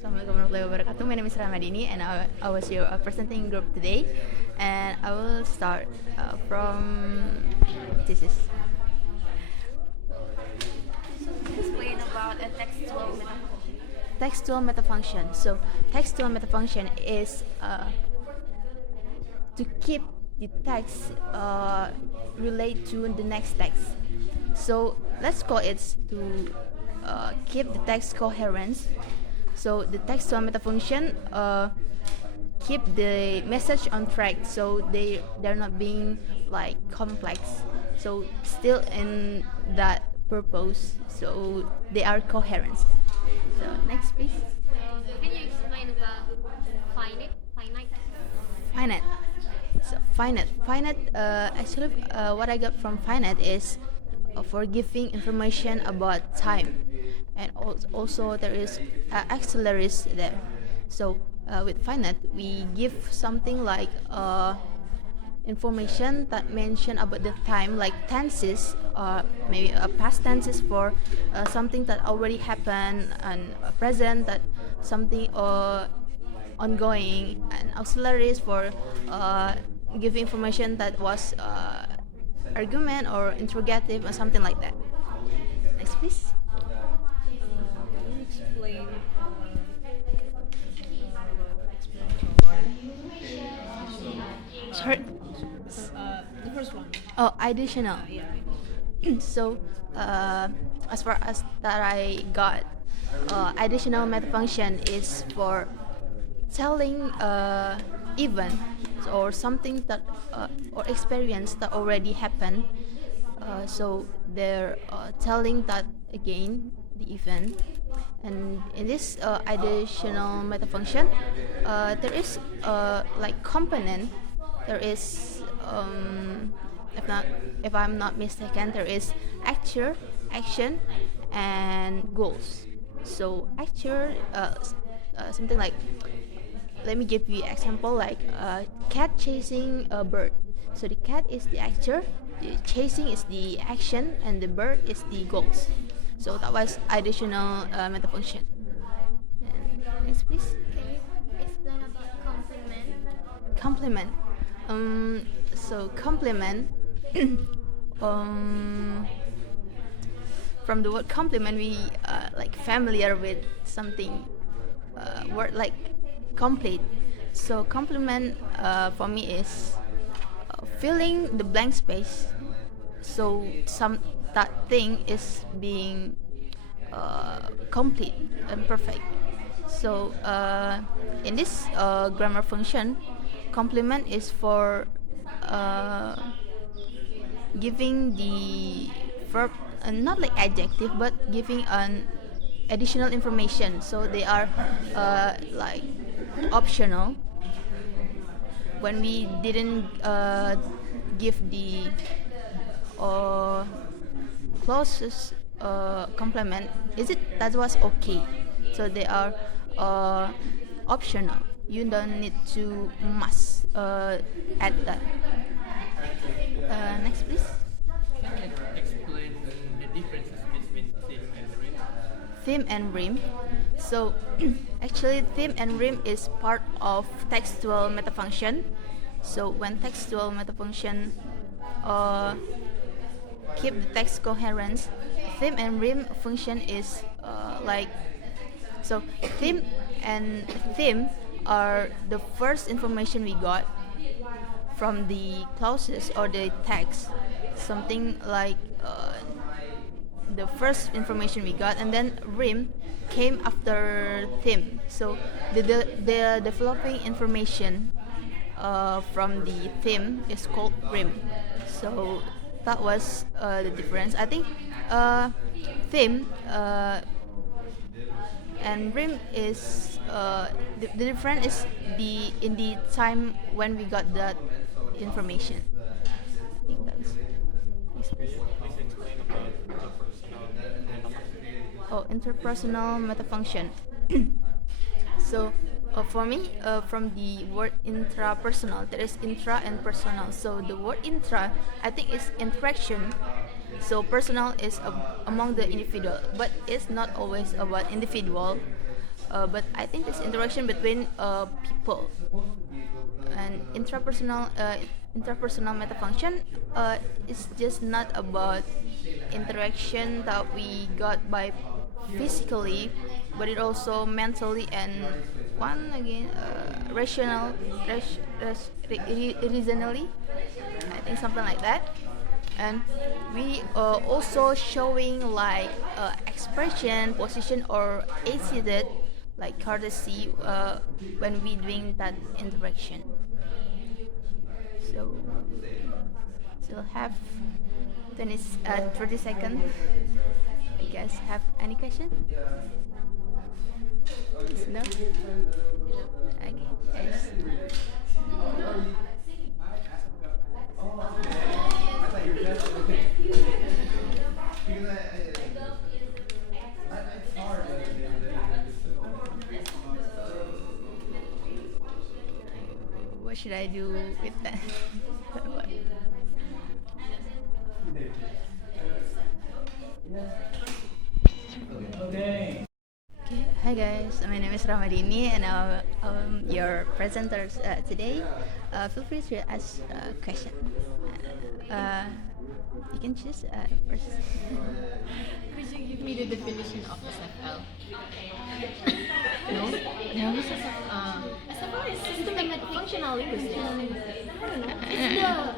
Assalamualaikum warahmatullahi wabarakatuh. My name is Rahma Dini, and I was your presenting group today. And I will start from thesis. Explain about a textual metaphor. Textual metafunction. So, textual metafunction is to keep the text relate to the next text. So, let's call it to keep the text coherence. So, the textual metafunction keep the message on track, so they're not being like complex, so still in that purpose, so they are coherent. So next please. Can you explain about finite? Finite. So finite actually what I got from finite is for giving information about time, and also there is acceleris there. So with finite we give something like information that mention about the time, like tenses, maybe a past tenses for something that already happened, and a present that something ongoing, and auxiliaries for giving information that was argument or interrogative or something like that. Next please. Can you explain Sorry. the first one? Oh, additional. Yeah. So as far as that I got, additional metafunction is for telling event or something that or experience that already happened. So they're telling that again the event, and in this additional metafunction, there is like component. There is if not if I'm not mistaken, there is actor, action, and goals. So actor, something like, let me give you example, like cat chasing a bird. So the cat is the actor, the chasing is the action, and the bird is the goals. So that was additional metafunction. And next please. Can you explain about complement? Complement. So complement. um, from the word complement, we like familiar with something word like complete. So complement for me is filling the blank space. So some that thing is being complete and perfect. So in this grammar function, complement is for uh, giving the verb, not like adjective, but giving an additional information. So they are like optional when we didn't give the uh, closest complement. Is it that was okay? So they are optional. You don't need to must add that. Next please. Can you explain the differences between theme and rhythm? Theme and rhyme. So actually theme and rhyme is part of textual metafunction. So when textual metafunction keep the text coherence, theme and rhyme function is like, so theme are the first information we got from the clauses or the text, something like the first information we got, and then rhyme came after theme. So the developing information from the theme is called rhyme. So that was the difference. I think theme and rhyme is the difference is the in the time when we got that information. I think that's. Please explain about interpersonal metaphor. Oh, interpersonal metafunction. So for me, from the word intrapersonal, there is intra and personal. So the word intra, I think, is interaction. So personal is among the individual, but it's not always about individual. but I think this interaction between people and interpersonal metafunction is just not about interaction that we got by physically, but it also mentally and one again reasonably. I think something like that. And we also showing like expression, position, or attitude like courtesy when we doing that interaction. So still have 30 seconds. You guys have any question? No? Okay. Yes. What should I do with that? Okay. Hi guys, my name is Rahma Dini and I'm your presenters today. Feel free to ask a question. Uh, you can choose first. Could you give me the definition of SFL? No? No? SFL is systematic functional linguistics.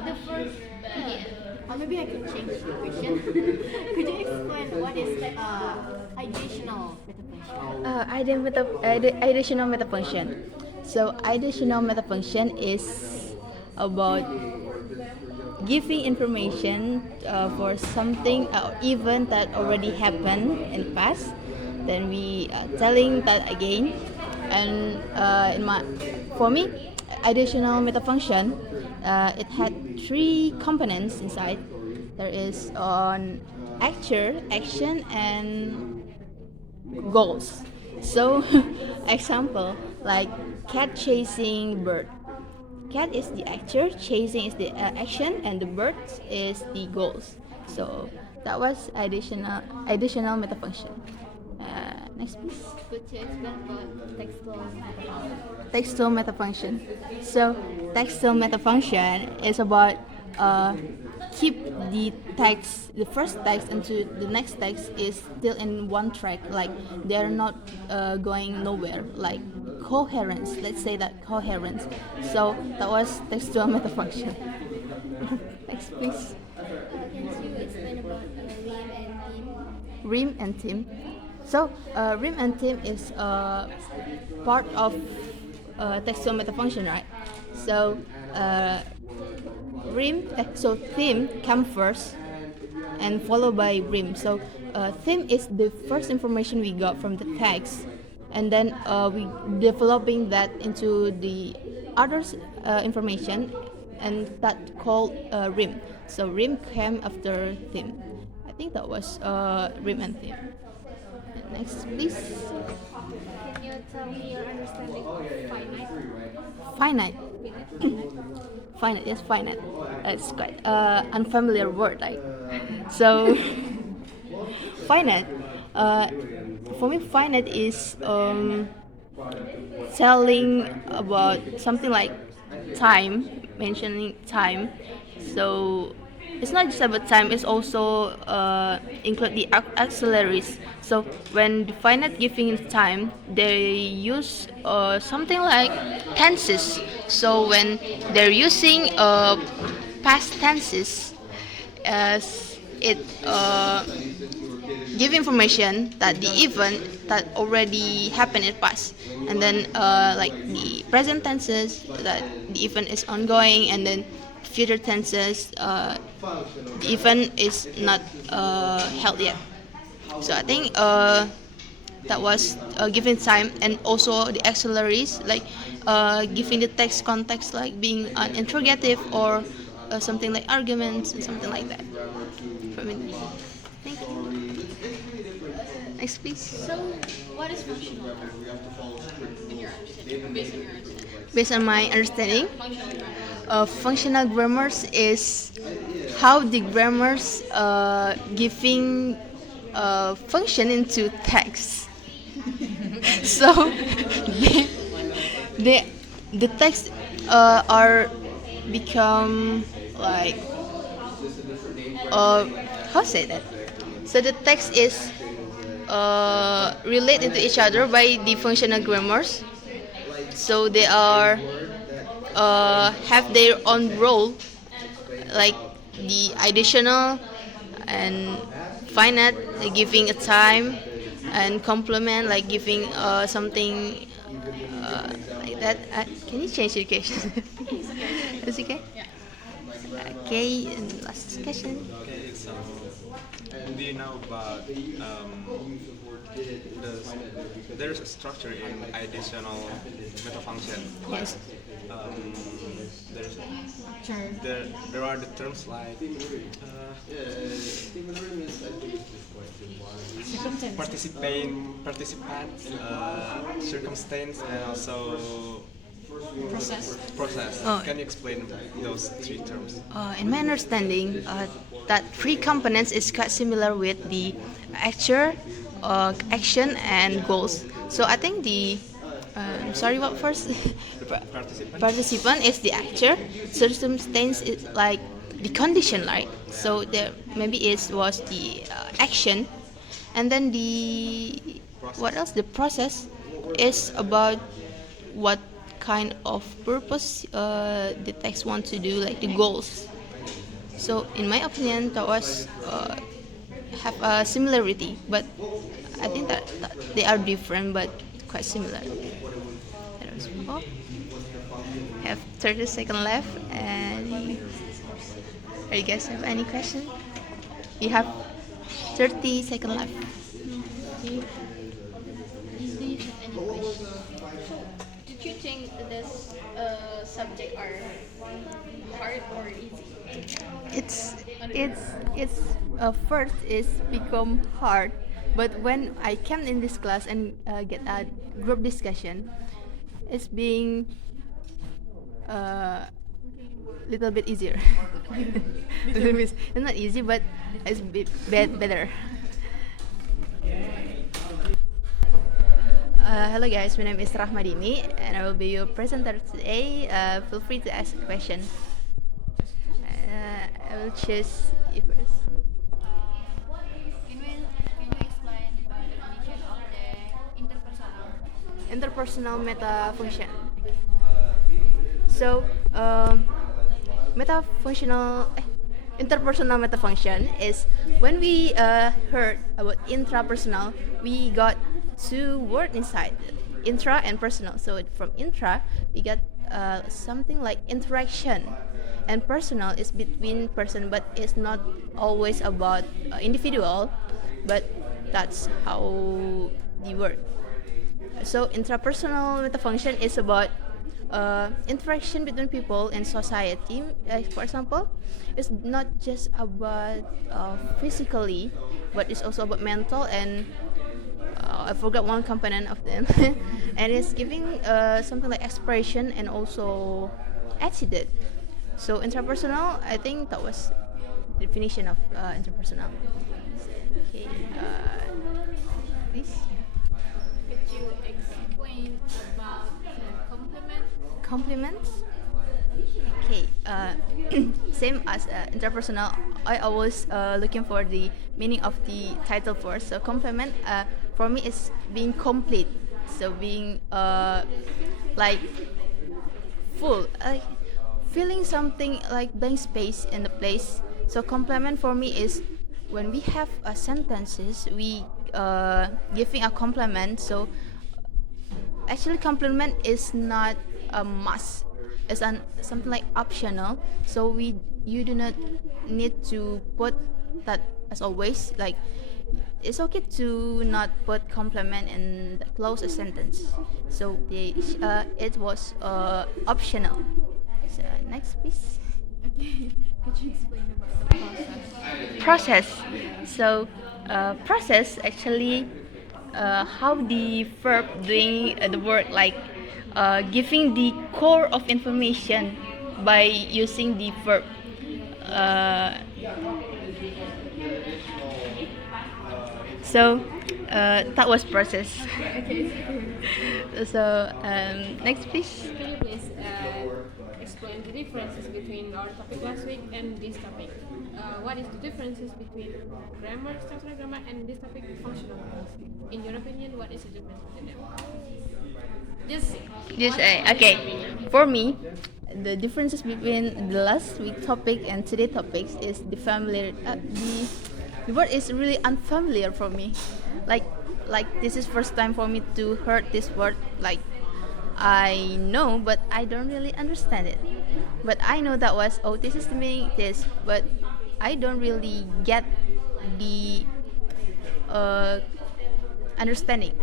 The first, or maybe I can change the question. Could you explain what is additional metafunction? Additional metafunction. So additional metafunction is about giving information for something or event that already happened in the past. Then we telling that again. And for me, additional metafunction, it had three components inside. There is on actor, action, and goals. So, example like cat chasing bird. Cat is the actor, chasing is the action, and the bird is the goals. So that was additional metafunction. Next, please. Could you explain about textual metafunction? Textual metafunction. So textual metafunction is about keep the text, the first text into the next text is still in one track, like they're not going nowhere, like coherence. Let's say that coherence. So that was textual metafunction. Next, please. Can you explain about Rim and theme. So rim and theme is part of textual metafunction, right? So so theme come first and followed by rim. So theme is the first information we got from the text, and then we developing that into the other information, and that called rim. So rim came after theme. I think that was rim and theme. Next, please. Can you tell me your understanding of finite? Finite. Finite, yes, finite. It's quite unfamiliar word, like. So, finite. For me, finite is telling about something like time, mentioning time. So it's not just about time, it's also include the auxiliaries. So when the finite giving time, they use something like tenses. So when they're using past tenses, it give information that the event that already happened in the past, and then like the present tenses that the event is ongoing, and then future tenses the event is not held yet. So I think that was given time, and also the auxiliaries like giving the text context, like being an interrogative or something like arguments and something like that. For me, thank you. Next, please. So, what is functional in your understanding? Based on your understanding? Based on my understanding, Functional grammar. functional grammars is how the grammars giving function into text. So they, they the text are become like uh how say that? So the text is related to each other by the functional grammars. So they are have their own role, like the additional and finite, like giving a time, and complement, like giving something like that. Can you change the question? That's okay. Okay, and last question. Okay, so do you know about there's a structure in additional meta function? Yes. Um, there's Sure. there are the terms like participant, circumstance, and also process. Oh. Can you explain those three terms? In my understanding, that three components is quite similar with the actor, action, and goals. So I think the sorry, what first? Participant. Participant is the actor. Circumstance is like the condition, right? So there maybe it was the action, and then the what else? The process is about what kind of purpose the text want to do, like the goals. So in my opinion, that was have a similarity, but I think that they are different but quite similar. That was all. Have 30 seconds left, and are you guys have any question? You have 30 seconds left. Do you have any questions? Did you think this subject are hard or easy? It's first is become hard, but when I came in this class and get a group discussion, it's being little bit easier. It's not easy, but it's better. Hello guys, my name is Rahma Dini and I will be your presenter today. Feel free to ask a question. I will choose you first. Can you explain the definition of the Interpersonal meta function. So, metafunctional interpersonal metafunction is when we heard about intrapersonal, we got two words inside, intra and personal. So from intra, we got something like interaction, and personal is between person, but it's not always about individual, but that's how the word. So intrapersonal metafunction is about interaction between people in society. For example, it's not just about physically, but it's also about mental and I forgot one component of them, and it's giving something like expression and also attitude. So intrapersonal, I think that was the definition of interpersonal. Okay, please. Could you explain about complement? Compliments. Okay, same as interpersonal. I always looking for the meaning of the title first. So compliment for me is being complete. So being like full, like feeling something like blank space in the place. So compliment for me is when we have sentences, we giving a compliment. So actually compliment is not a must, it's something like optional, so you do not need to put that as always, like it's okay to not put compliment in the close a sentence, so it was optional. So next please. Okay. Could you explain about the process? Process. So process actually how the verb doing the work, like giving the core of information by using the verb. Uh, so that was process. Okay. So next please. Can you please explain the differences between our topic last week and this topic? What is the differences between grammar, structural grammar, and this topic, functional grammar? In your opinion, what is the difference between them? Just Yes, one honest okay. opinion. For me, the differences between the last week topic and today topics is the familiar. The word is really unfamiliar for me. Like like this is first time for me to heard this word. Like I know, but I don't really understand it. But I know that was this is the meaning this, but I don't really get the uh, understanding.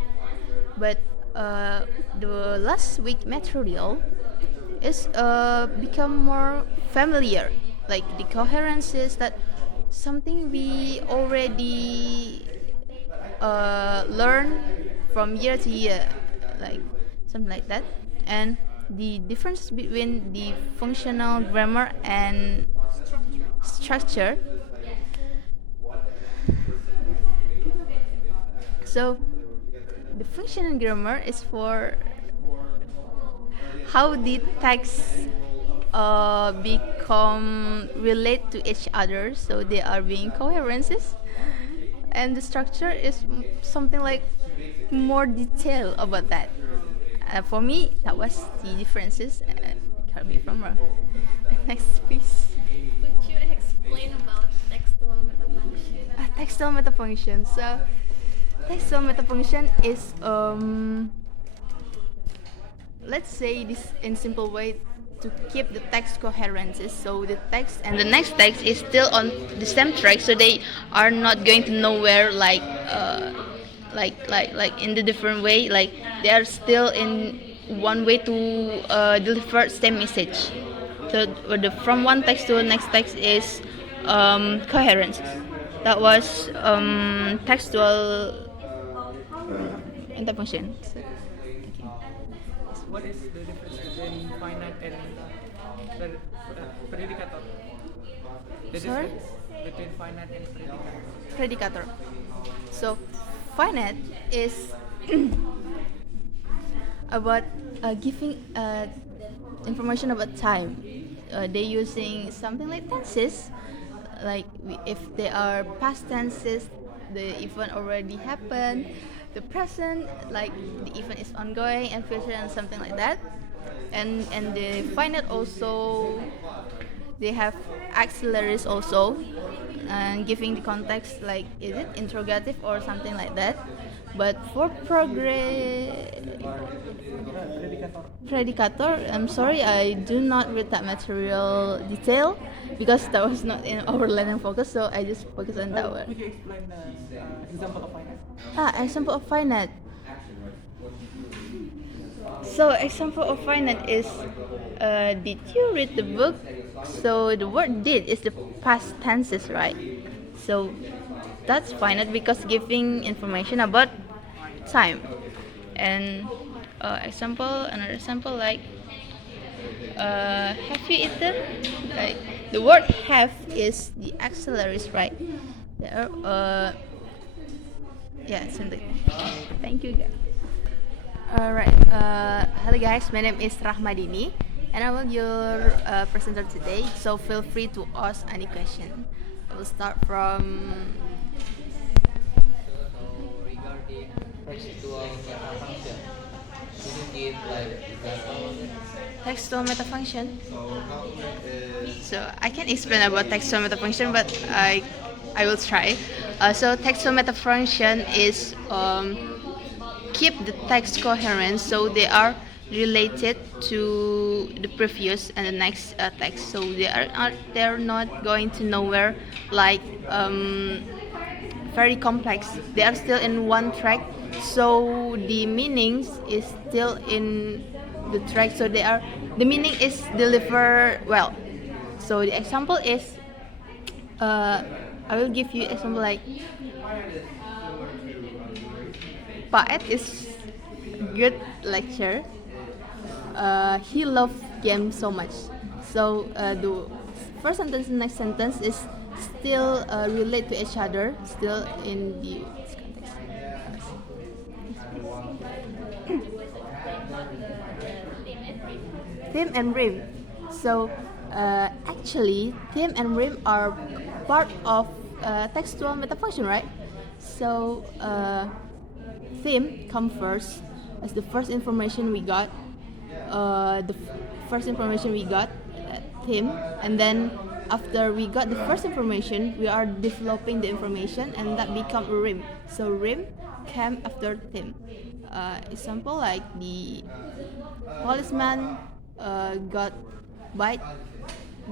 But the last week material is become more familiar, like the coherences that something we already learn from year to year, like something like that. And the difference between the functional grammar and structure. So the functional grammar is for how the text become relate to each other, so they are being coherences, and the structure is something like more detail about that. For me, that was the differences. Correct me if I'm wrong. Next, please. Could you explain about textual metafunction? Textual metafunction. So, textual metafunction is let's say this in simple way to keep the text coherences, so the text and the next text is still on the same track, so they are not going to nowhere like in the different way, like they are still in one way to deliver same message. So from one text to the next text is coherence. That was textual interfunction. So, What is the difference between finite and predicator? The Sorry? difference between finite and predicator. predicator. So, finite is about giving information about time. They using something like tenses, like if they are past tenses, the event already happened. The present, like the event is ongoing, and future and something like that. And the finite also they have auxiliaries also, and giving the context like is it interrogative or something like that. But for predicator, I'm sorry, I do not read that material detail because that was not in our learning focus, so I just focus on that one. Could you explain example of finite? Example of finite. So example of finite is, did you read the book? So the word did is the past tenses, right? So that's finite because giving information about time. And another example like, have you eaten? Like the word have is the auxiliaries, right? There, yeah, something. Thank you, guys. Alright, hello guys, my name is Rahma Dini, and I will be your presenter today. So feel free to ask any question. I will start from Regarding textual metafunction, could you give like example? textual metafunction. So I can explain about textual metafunction, but I will try. So textual metafunction is keep the text coherent, so they are related to the previous and the next text. So they're not going to nowhere like very complex. They are still in one track, so the meanings is still in the track. So the meaning is delivered well. So the example is, I will give you example like Pak Ed is good lecturer. He loved games so much. So the first sentence and next sentence is still relate to each other, still in the context. theme and rhyme. So actually, theme and rhyme are part of textual metafunction, right? So theme comes first as the first information we got. First information we got, theme, and then after we got the first information, we are developing the information, and that become a rhyme. So rhyme came after theme. Example like the policeman got bite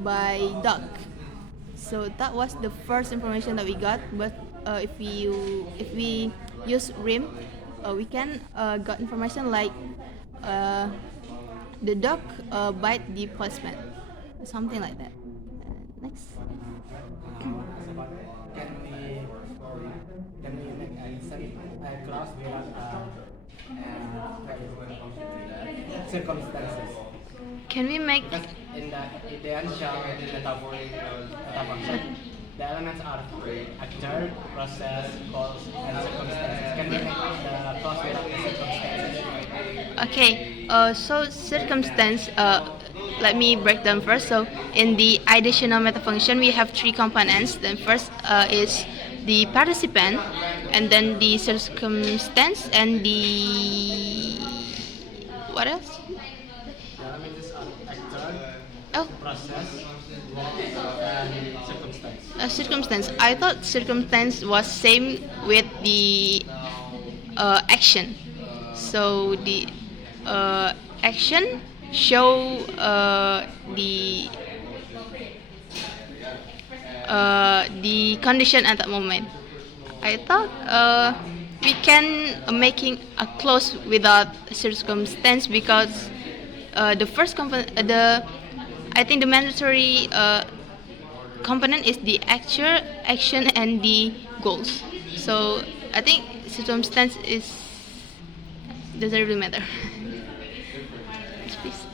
by dog. So that was the first information that we got. But if we use rhyme, we can got information like the dog bite the policeman, something like that. Next. Can we make a clause without circumstances? Can we make Because in the ideal metaphoric metafunction, the elements are actor, process, cause, and circumstances. Can we make the clause without the circumstances? Okay, so circumstance, let me break them first. So in the additional metafunction, we have three components. Then first is the participant, and then the circumstance, and the what else? The elements are actor, Oh, process, and circumstance. circumstance. I thought circumstance was same with the action. So the action show the condition at that moment. I thought we can making a clause without circumstance because the first component, I think the mandatory component is the actual action and the goals. So I think circumstance is doesn't really matter. Yes, please.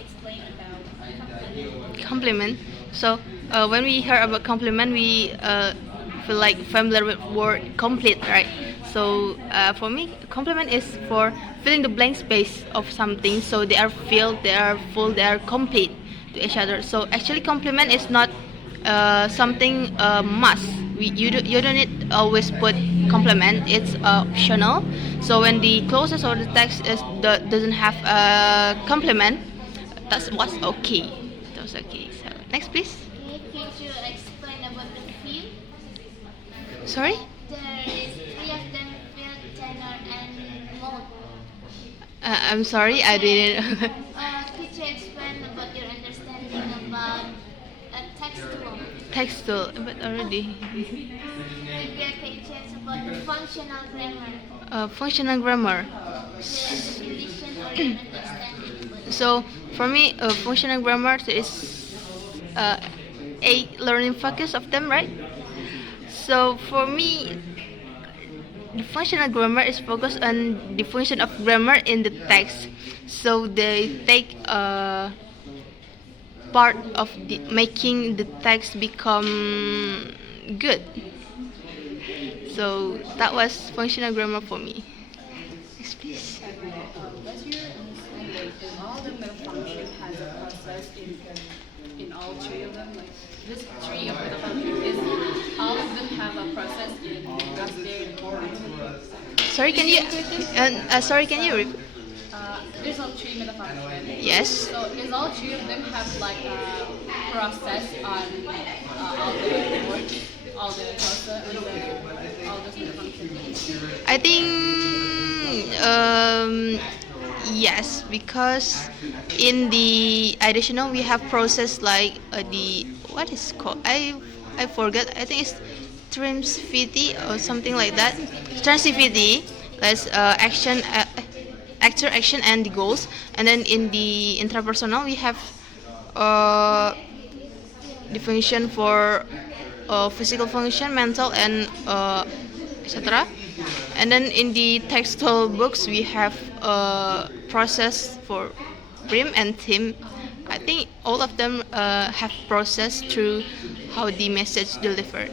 Explain about Compliment. So when we hear about compliment, we feel like familiar with word complete, right? So for me, compliment is for filling the blank space of something. So they are filled, they are full, they are complete to each other. So actually, compliment is not something must. You don't need always put complement. It's optional. So when the clauses or the text doesn't have a complement, that's what's okay. That's okay. So next, please. Okay, could you explain about the field? Sorry. There is three of them: field, tenor, and mode. I'm sorry, I didn't. Could you explain about your understanding about a textual? Textual, but already. Maybe I can change about the functional grammar. Functional grammar. Definition or your understanding. So for me, functional grammar is a learning focus of them, right? So for me, the functional grammar is focused on the function of grammar in the text. So they take part of the making the text become good. So that was functional grammar for me. Next, please. What's your understanding? Is all the metafunction has a process in all three of them? Like this tree of metafunction, is all of them have a process in after? Sorry, can you? Sorry, can you repeat? There's all three metafunction. Yes. So is all three of them have like a process on all the words, all the process, all the metafunction? I think yes, because in the additional we have process like the what is called I forget. I think it's transitivity or something like that. Transitivity, that's action, actor action and the goals. And then in the intrapersonal we have the function for physical function, mental, and etc. And then in the textual books we have process for rhyme and theme. I think all of them have process through how the message delivered.